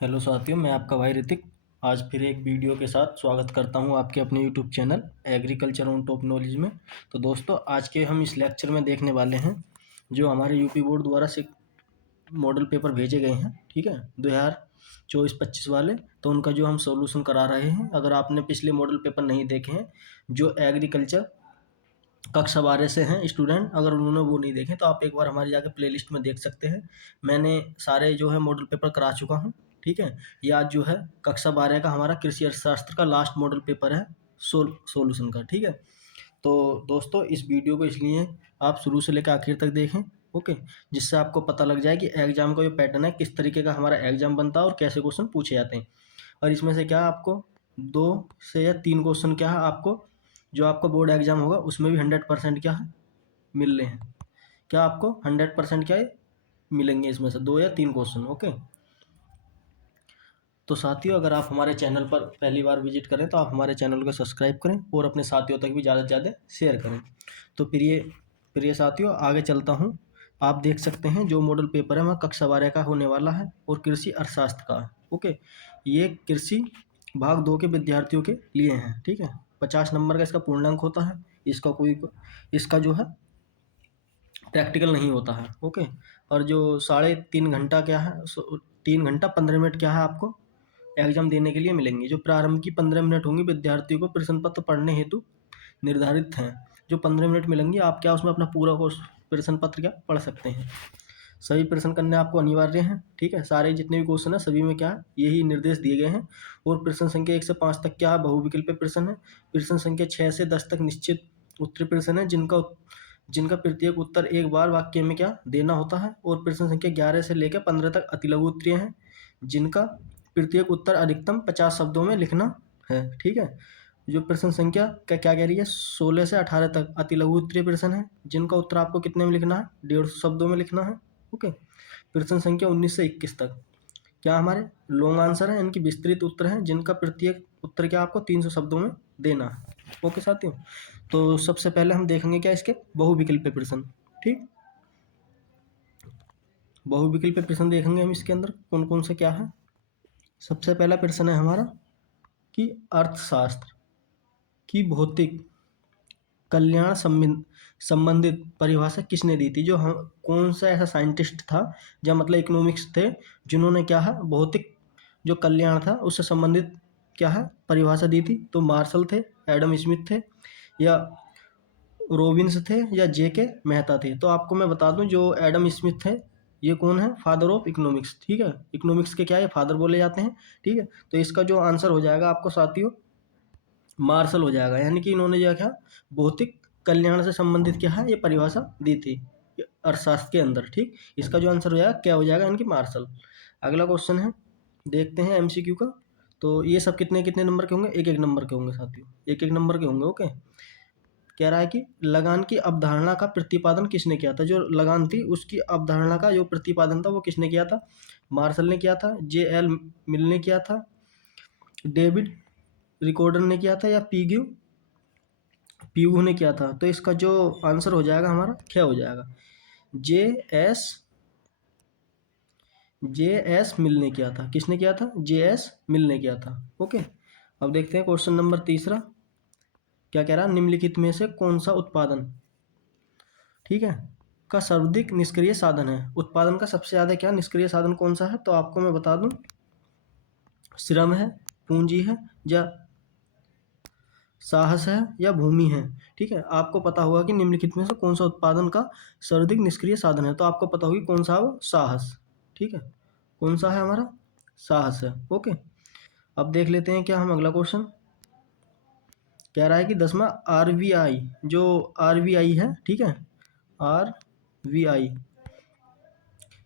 Hello साथियों, मैं आपका भाई ऋतिक आज फिर एक वीडियो के साथ स्वागत करता हूं आपके अपने YouTube channel agriculture on top knowledge में। तो दोस्तों, आज के हम इस लेक्चर में देखने वाले हैं जो हमारे यूपी बोर्ड द्वारा से मॉडल पेपर भेजे गए हैं, ठीक है, 2024-25 वाले। तो उनका जो हम सॉल्यूशन करा रहे हैं। अगर आपने पिछले मॉडल पेपर नहीं देखे हैं, जो एग्रीकल्चर कक्षा 12 से हैं स्टूडेंट, अगर उन्होंने वो नहीं देखे तो आप एक बार हमारे जाके प्लेलिस्ट में देख सकते हैं। मैंने सारे जो है मॉडल पेपर करा चुका हूँ, ठीक है। ये आज जो है कक्षा 12 का हमारा कृषि अर्थशास्त्र का लास्ट मॉडल पेपर है सॉल्यूशन का, ठीक है। तो दोस्तों, इस वीडियो को इसलिए आप शुरू से लेकर आखिर तक देखें, ओके, जिससे आपको पता लग जाए कि एग्जाम का जो पैटर्न है, किस तरीके का हमारा एग्जाम बनता है और कैसे क्वेश्चन पूछे जाते हैं। और इसमें से क्या आपको 2 से या 3 क्वेश्चन क्या है, आपको जो आपका बोर्ड एग्जाम होगा उसमें भी 100% क्या है मिल रहे हैं। क्या आपको 100% क्या है मिलेंगे, इसमें से 2 या 3 क्वेश्चन, ओके। तो साथियों, अगर आप हमारे चैनल पर पहली बार विजिट करें तो आप हमारे चैनल को सब्सक्राइब करें और अपने साथियों तक भी ज़्यादा से ज़्यादा शेयर करें। तो प्रिय साथियों, आगे चलता हूँ। आप देख सकते हैं जो मॉडल पेपर है वह कक्षा 12 का होने वाला है और कृषि अर्थशास्त्र का है, ओके। ये कृषि भाग 2 के विद्यार्थियों के लिए हैं, ठीक है। 50 नंबर का इसका पूर्णांक होता है। इसका जो है प्रैक्टिकल नहीं होता है, ओके। और जो 3.5 घंटा क्या है, 3 घंटा 15 मिनट क्या है आपको एग्जाम देने के लिए मिलेंगे। जो प्रारंभ की 15 मिनट होंगी विद्यार्थियों को प्रश्न पत्र पढ़ने हेतु निर्धारित हैं। जो 15 मिनट मिलेंगे, आप क्या उसमें अपना पूरा कोर्स प्रश्न पत्र क्या पढ़ सकते हैं। सभी प्रश्न करने आपको अनिवार्य हैं, ठीक है। सारे जितने भी क्वेश्चन है सभी में क्या है, यही निर्देश दिए गए हैं। और प्रश्न संख्या 1 से 5 तक क्या है, बहुविकल्पीय प्रश्न है। प्रश्न संख्या 6 से 10 तक निश्चित उत्तर प्रश्न है, जिनका प्रत्येक उत्तर एक बार वाक्य में क्या देना होता है। और प्रश्न संख्या 11 से लेकर 15 तक अति लघु उत्तरीय हैं, जिनका प्रत्येक उत्तर अधिकतम 50 शब्दों में लिखना है, ठीक है। जो प्रश्न संख्या क्या कह रही है, 16 से 18 तक अति लघु उत्तरीय प्रश्न है, जिनका उत्तर आपको कितने में लिखना है, 150 शब्दों में लिखना है, ओके। प्रश्न संख्या 19 से 21 तक क्या हमारे लॉन्ग आंसर है, इनकी विस्तृत उत्तर है, जिनका प्रत्येक उत्तर क्या आपको 300 शब्दों में देना है, ओके साथियों। तो सबसे पहले हम देखेंगे क्या इसके बहुविकल्पीय प्रश्न, ठीक। बहुविकल्पीय प्रश्न देखेंगे हम, इसके अंदर कौन कौन से क्या है। सबसे पहला प्रश्न है हमारा कि अर्थशास्त्र की भौतिक कल्याण संबंधित परिभाषा किसने दी थी। जो हम कौन सा ऐसा साइंटिस्ट था, या मतलब इकोनॉमिक्स थे, जिन्होंने क्या है भौतिक जो कल्याण था उससे संबंधित क्या है परिभाषा दी थी। तो मार्शल थे, एडम स्मिथ थे, या रोबिन्स थे, या जेके मेहता थे। तो आपको मैं बता दूं, जो एडम स्मिथ थे ये कौन है, फादर ऑफ इकोनॉमिक्स, ठीक है। इकोनॉमिक्स के क्या है फादर बोले जाते हैं, ठीक है। तो इसका जो आंसर हो जाएगा आपको साथियों मार्शल हो जाएगा। यानी कि इन्होंने जो क्या भौतिक कल्याण से संबंधित क्या है ये परिभाषा दी थी अर्थशास्त्र के अंदर, ठीक। इसका जो आंसर हो जाएगा क्या हो जाएगा इनकी मार्शल। अगला क्वेश्चन है, देखते हैं एमसीक्यू का। तो ये सब कितने कितने नंबर के होंगे, 1-1 नंबर के होंगे साथियों, 1-1 नंबर के होंगे, ओके। कह रहा है कि लगान की अवधारणा का प्रतिपादन किसने किया था। जो लगान थी उसकी अवधारणा का जो प्रतिपादन था वो किसने किया था, मार्शल ने किया था, जे.एल. मिल ने किया था, डेविड रिकॉर्डर ने किया था, या पीयू ने किया था। तो इसका जो आंसर हो जाएगा हमारा क्या हो जाएगा, जे एस मिल ने किया था। किसने किया था, जे एस मिल ने किया था, ओके। अब देखते हैं क्वेश्चन नंबर तीसरा क्या कह रहा है, निम्नलिखित में से कौन सा उत्पादन, ठीक है, का सर्वाधिक निष्क्रिय साधन है। उत्पादन का सबसे ज्यादा क्या निष्क्रिय साधन कौन सा है। तो आपको मैं बता दूं, श्रम है, पूंजी है, या साहस है, या भूमि है, ठीक है। आपको पता होगा कि निम्नलिखित में से कौन सा उत्पादन का सर्वाधिक निष्क्रिय साधन है। तो आपको पता होगी कौन सा है वो, साहस, ठीक है। कौन सा है हमारा, साहस है, ओके। अब देख लेते हैं क्या हम अगला क्वेश्चन। कह रहा है कि 10वां आरबीआई, जो आरबीआई है, ठीक है, आरबीआई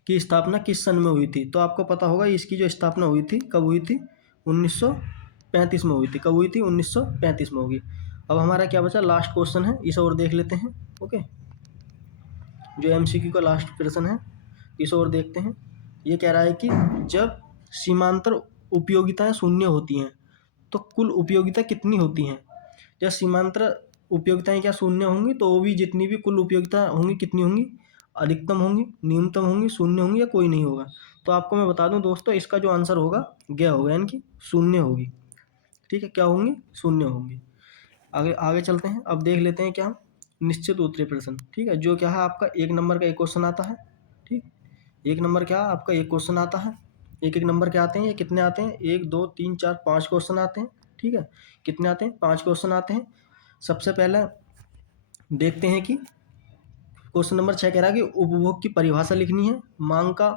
की स्थापना किस सन में हुई थी। तो आपको पता होगा इसकी जो स्थापना हुई थी कब हुई थी, 1935 में हुई थी। कब हुई थी, 1935 में होगी। अब हमारा क्या बचा, लास्ट क्वेश्चन है, इसे और देख लेते हैं, ओके। जो एमसीक्यू का लास्ट प्रश्न है इसे और देखते हैं। ये कह रहा है कि जब सीमांतर उपयोगिताएं शून्य होती हैं तो कुल उपयोगिता कितनी होती हैं। जब सीमांतर उपयोगिताएं क्या शून्य होंगी तो वो भी जितनी भी कुल उपयोगिता होंगी कितनी होंगी, अधिकतम होंगी, न्यूनतम होंगी, शून्य होंगी, या कोई नहीं होगा। तो आपको मैं बता दूं दोस्तों, इसका जो आंसर होगा ग होगा, यानी कि शून्य होगी। ठीक है, क्या होंगे? शून्य होंगे। आगे आगे चलते हैं। अब देख लेते हैं क्या हम, निश्चित उत्तरीय प्रश्न। ठीक है, जो क्या है आपका 1 नंबर का एक क्वेश्चन आता है। ठीक, 1 नंबर क्या आपका एक क्वेश्चन आता है। एक एक नंबर के आते हैं, ये कितने आते हैं? 1 2 3 4 5 क्वेश्चन आते हैं। ठीक है, कितने आते हैं? 5 क्वेश्चन आते हैं। सबसे पहले देखते हैं कि क्वेश्चन नंबर 6 कह रहा है कि उपभोग की परिभाषा लिखनी है, मांग का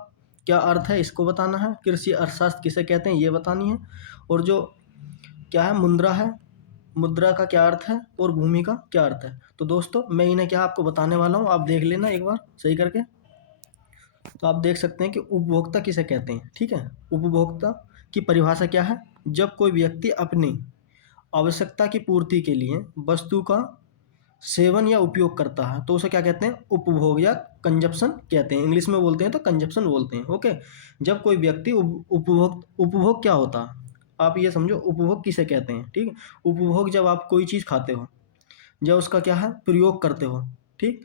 क्या अर्थ है इसको बताना है, कृषि अर्थशास्त्र किसे कहते हैं ये बतानी है, और जो क्या है मुद्रा है, मुद्रा का क्या अर्थ है, और भूमि का क्या अर्थ है। तो दोस्तों मैं इन्हें क्या आपको बताने वाला हूँ, आप देख लेना एक बार सही करके। तो आप देख सकते हैं कि उपभोक्ता किसे कहते हैं। ठीक है, उपभोक्ता की परिभाषा क्या है? जब कोई व्यक्ति अपनी आवश्यकता की पूर्ति के लिए वस्तु का सेवन या उपयोग करता है तो उसे क्या कहते हैं? उपभोग या कंजप्शन कहते हैं। इंग्लिश में बोलते हैं तो कंजप्शन बोलते हैं। ओके, जब कोई व्यक्ति उपभोग, उपभोग क्या होता है आप ये समझो, उपभोग किसे कहते हैं। ठीक है, उपभोग जब आप कोई चीज़ खाते हो, जब उसका क्या है प्रयोग करते हो। ठीक,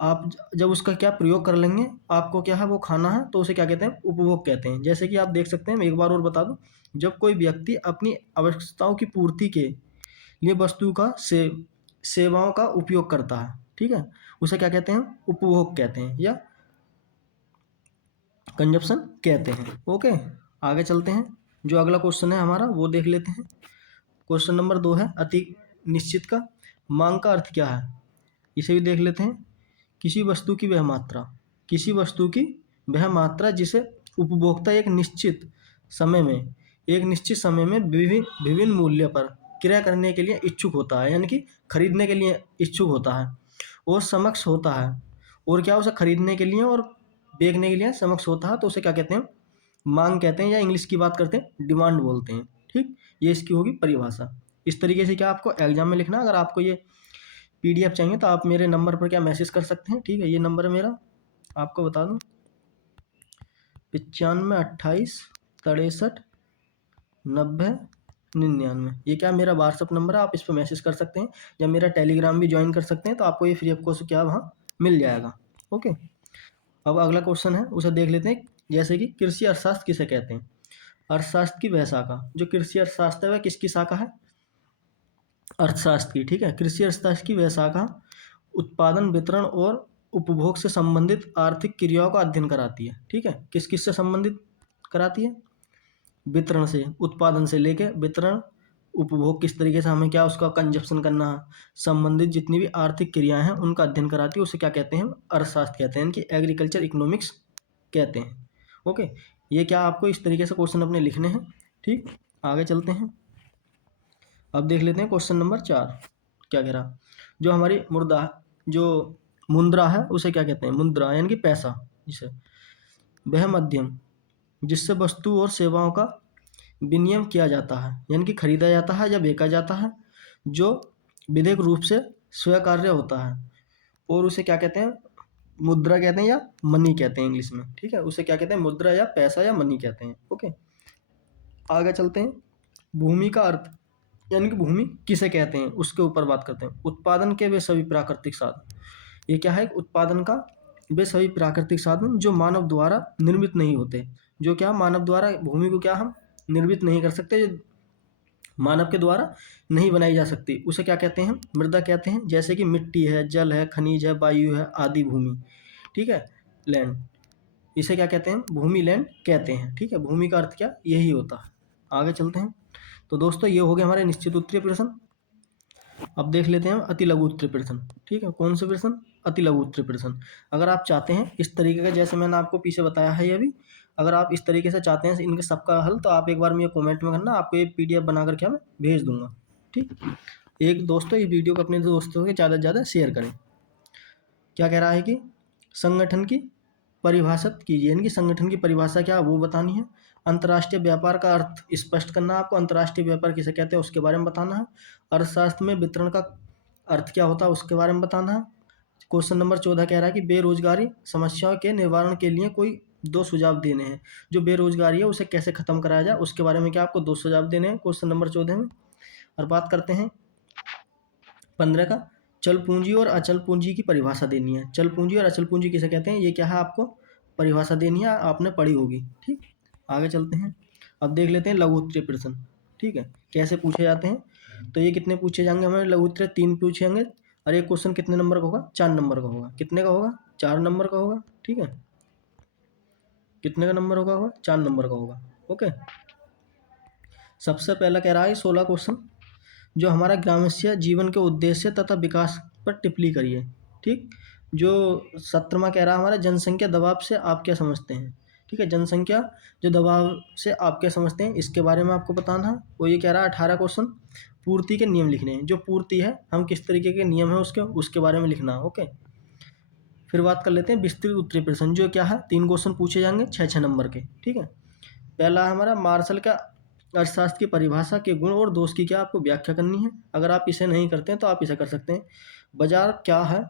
आप जब उसका क्या प्रयोग कर लेंगे, आपको क्या है वो खाना है, तो उसे क्या कहते हैं? उपभोग कहते हैं। जैसे कि आप देख सकते हैं, मैं एक बार और बता दूं, जब कोई व्यक्ति अपनी आवश्यकताओं की पूर्ति के लिए वस्तु का सेवाओं का उपयोग करता है, ठीक है, उसे क्या कहते हैं? उपभोग कहते हैं या कंजप्शन कहते हैं। ओके, आगे चलते हैं। जो अगला क्वेश्चन है हमारा वो देख लेते हैं। क्वेश्चन नंबर 2 है अति निश्चित का। मांग का अर्थ क्या है, इसे भी देख लेते हैं। किसी वस्तु की वह मात्रा, किसी वस्तु की वह मात्रा जिसे उपभोक्ता एक निश्चित समय में, एक निश्चित समय में विभिन्न विभिन्न मूल्य पर क्रय करने के लिए इच्छुक होता है, यानी कि खरीदने के लिए इच्छुक होता है और समक्ष होता है, और क्या उसे खरीदने के लिए और बेचने के लिए समक्ष होता है, तो उसे क्या कहते हैं? मांग कहते हैं, या इंग्लिश की बात करते हैं डिमांड बोलते हैं। ठीक, ये इसकी होगी परिभाषा। इस तरीके से क्या आपको एग्जाम में लिखना। अगर आपको ये पीडीएफ चाहिए तो आप मेरे नंबर पर क्या मैसेज कर सकते हैं। ठीक है, ये नंबर है मेरा, आपको बता दूं 95 28 63 90 99। ये क्या मेरा व्हाट्सअप नंबर है, आप इस पर मैसेज कर सकते हैं, या मेरा टेलीग्राम भी ज्वाइन कर सकते हैं, तो आपको ये फ्री ऑफ कॉस्ट क्या वहाँ मिल जाएगा। ओके, अब अगला क्वेश्चन है उसे देख लेते हैं। जैसे कि कृषि अर्थशास्त्र किसे कहते हैं? अर्थशास्त्र की वह शाखा, जो कृषि अर्थशास्त्र है वह किसकी शाखा है? अर्थशास्त्र की। ठीक है, कृषि अर्थशास्त्र की वह शाखा उत्पादन, वितरण और उपभोग से संबंधित आर्थिक क्रियाओं का अध्ययन कराती है। ठीक है, किस किस से संबंधित कराती है? वितरण से, उत्पादन से लेके वितरण, उपभोग किस तरीके से हमें क्या उसका कंजप्शन करना है, संबंधित जितनी भी आर्थिक क्रियाएं हैं उनका अध्ययन कराती है। उसे क्या कहते हैं? अर्थशास्त्र कहते हैं, कि एग्रीकल्चर इकोनॉमिक्स कहते हैं। ओके, ये क्या आपको इस तरीके से क्वेश्चन अपने लिखने हैं। ठीक, आगे चलते हैं। अब देख लेते हैं क्वेश्चन नंबर 4 क्या कह रहा। जो हमारी जो मुद्रा है उसे क्या कहते हैं? मुद्रा यानी कि पैसा, जिसे वह माध्यम जिससे वस्तु और सेवाओं का विनिमय किया जाता है, यानी कि खरीदा जाता है या बेचा जाता है, जो विधिक रूप से स्वीकार्य होता है, और उसे क्या कहते हैं? मुद्रा कहते हैं या मनी कहते हैं इंग्लिश में। ठीक है, उसे क्या कहते हैं? मुद्रा या पैसा या मनी कहते हैं। ओके, आगे चलते हैं। भूमि का अर्थ, यानी कि भूमि किसे कहते हैं उसके ऊपर बात करते हैं। उत्पादन के वे सभी प्राकृतिक साधन, ये क्या है? उत्पादन का वे सभी प्राकृतिक साधन जो मानव द्वारा निर्मित नहीं होते, जो क्या मानव द्वारा भूमि को क्या हम निर्मित नहीं कर सकते, जो मानव के द्वारा नहीं बनाई जा सकती, उसे क्या कहते हैं? मृदा कहते हैं। जैसे कि मिट्टी है, जल है, खनिज है, वायु है आदि भूमि। ठीक है, लैंड, इसे क्या कहते हैं? भूमि, लैंड कहते हैं। ठीक है, भूमि का अर्थ क्या यही होता है। आगे चलते हैं। तो दोस्तों ये हो गया हमारे निश्चित उत्तरीय प्रश्न। अब देख लेते हैं अति लघु उत्तरीय प्रश्न। ठीक है, कौन से प्रश्न? अति लघु उत्तरीय प्रश्न। अगर आप चाहते हैं इस तरीके का, जैसे मैंने आपको पीछे बताया है ये भी, अगर आप इस तरीके से चाहते हैं इनके सबका हल, तो आप एक बार मुझे कमेंट में करना, आपको ये पीडीएफ बना करके मैं भेज दूंगा। ठीक, एक दोस्तों इस वीडियो को अपने दोस्तों के ज़्यादा से ज़्यादा शेयर करें। क्या कह रहा है कि संगठन की परिभाषित कीजिए, यानी कि संगठन की परिभाषा क्या वो बतानी है। अंतर्राष्ट्रीय व्यापार का अर्थ स्पष्ट करना है आपको, अंतर्राष्ट्रीय व्यापार किसे कहते हैं उसके बारे में बताना है। अर्थशास्त्र में वितरण का अर्थ क्या होता है उसके बारे में बताना है। क्वेश्चन नंबर 14 कह रहा है कि बेरोजगारी समस्याओं के निवारण के लिए कोई 2 सुझाव देने हैं। जो बेरोजगारी है उसे कैसे खत्म कराया जाए उसके बारे में क्या आपको 2 सुझाव देने हैं क्वेश्चन नंबर 14 में। और बात करते हैं 15 का, चल पूंजी और अचल पूंजी की परिभाषा देनी है। चल पूंजी और अचल पूंजी किसे कहते हैं, ये क्या है आपको परिभाषा देनी है, आपने पढ़ी होगी। ठीक, आगे चलते हैं। अब देख लेते हैं लघु उत्तरीय प्रश्न। ठीक है, कैसे पूछे जाते हैं। तो ये कितने पूछे जाएंगे हमें लघु उत्तरीय, 3 पूछे जाएंगे। और एक क्वेश्चन कितने नंबर का होगा, 4 नंबर का होगा। कितने का होगा, 4 नंबर का होगा। ठीक है, कितने का नंबर होगा, 4 नंबर का होगा। ओके, सबसे पहला कह रहा है 16 क्वेश्चन, जो हमारा ग्रामस्य जीवन के उद्देश्य तथा विकास पर टिप्पणी करिए। ठीक, जो 17वां कह रहा है हमारा जनसंख्या दबाव से आप क्या समझते हैं। ठीक है, जनसंख्या जो दबाव से आप क्या समझते हैं, इसके बारे में आपको बताना है। वो ये कह रहा है 18 क्वेश्चन, पूर्ति के नियम लिखने हैं। जो पूर्ति है, हम किस तरीके के नियम है उसके बारे में लिखना है। ओके, फिर बात कर लेते हैं विस्तृत उत्तरीय प्रश्न, जो क्या है 3 क्वेश्चन पूछे जाएंगे 6-6 नंबर के। ठीक है, पहला है हमारा मार्शल का अर्थशास्त्र की परिभाषा के गुण और दोष की क्या आपको व्याख्या करनी है। अगर आप इसे नहीं करते हैं तो आप इसे कर सकते हैं। बाजार क्या है,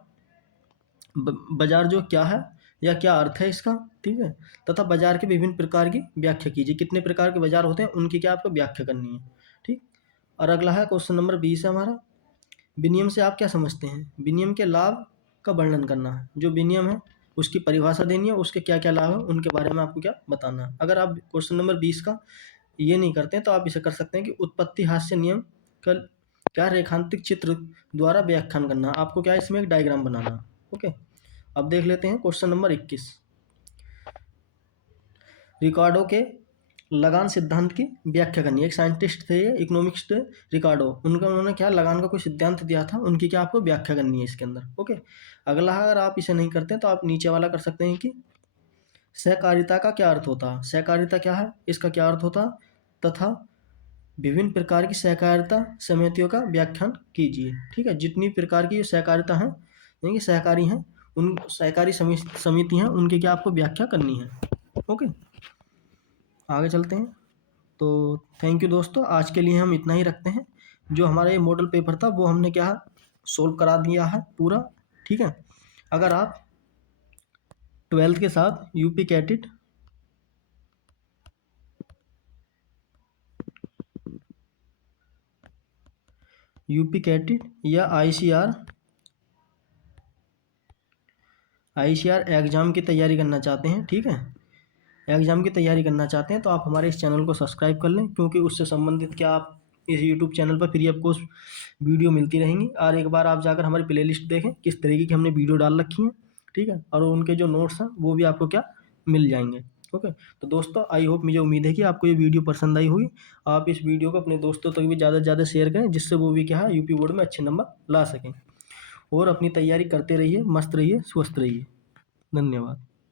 बाजार जो क्या है या क्या अर्थ है इसका। ठीक है, तथा बाजार के विभिन्न प्रकार की व्याख्या कीजिए। कितने प्रकार के बाजार होते हैं उनकी क्या आपको व्याख्या करनी है। ठीक, और अगला है क्वेश्चन नंबर 20 है हमारा, विनियम से आप क्या समझते हैं। विनियम के लाभ का वर्णन करना है। जो विनियम है उसकी परिभाषा देनी है, उसके क्या क्या लाभ है उनके बारे में आपको क्या बताना है। अगर आप क्वेश्चन नंबर 20 का ये नहीं करते हैं तो आप इसे कर सकते हैं कि उत्पत्ति हास्य नियम का क्या रेखांकित चित्र द्वारा व्याख्यान करना। आपको क्या इसमें एक डायग्राम बनाना। ओके, अब देख लेते हैं क्वेश्चन नंबर 21, रिकार्डो के लगान सिद्धांत की व्याख्या करनी है। एक साइंटिस्ट थे, इकोनॉमिक्स थे रिकार्डो, उन्होंने क्या लगान का कोई सिद्धांत दिया था, उनकी क्या आपको व्याख्या करनी है इसके अंदर। ओके, अगला अगर आप इसे नहीं करते तो आप नीचे वाला कर सकते हैं कि सहकारिता का क्या अर्थ होता है। सहकारिता क्या है, इसका क्या अर्थ होता है, तथा विभिन्न प्रकार की सहकारिता समितियों का व्याख्यान कीजिए। ठीक है, जितनी प्रकार की सहकारिता हैं यानी कि सहकारी हैं, उन सहकारी समिति हैं उनकी क्या आपको व्याख्या करनी है। ओके, आगे चलते हैं। तो थैंक यू दोस्तों, आज के लिए हम इतना ही रखते हैं। जो हमारा ये मॉडल पेपर था वो हमने क्या सोल्व करा दिया है पूरा। ठीक है, अगर आप 12th के साथ यूपी कैटेट या आईसीआर एग्ज़ाम की तैयारी करना चाहते हैं। ठीक है, एग्ज़ाम की तैयारी करना चाहते हैं तो आप हमारे इस चैनल को सब्सक्राइब कर लें, क्योंकि उससे संबंधित क्या आप इस यूट्यूब चैनल पर फ्री ऑफ कॉस्ट वीडियो मिलती रहेंगी। और एक बार आप जाकर हमारी प्लेलिस्ट देखें किस तरीके की हमने वीडियो डाल रखी है। ठीक है, और उनके जो नोट्स हैं वो भी आपको क्या मिल जाएंगे। ओके, तो दोस्तों आई होप, मुझे उम्मीद है कि आपको ये वीडियो पसंद आई होगी। आप इस वीडियो को अपने दोस्तों तक भी ज़्यादा से ज़्यादा शेयर करें, जिससे वो भी क्या है यूपी बोर्ड में अच्छे नंबर ला सकें। और अपनी तैयारी करते रहिए, मस्त रहिए, स्वस्थ रहिए। धन्यवाद।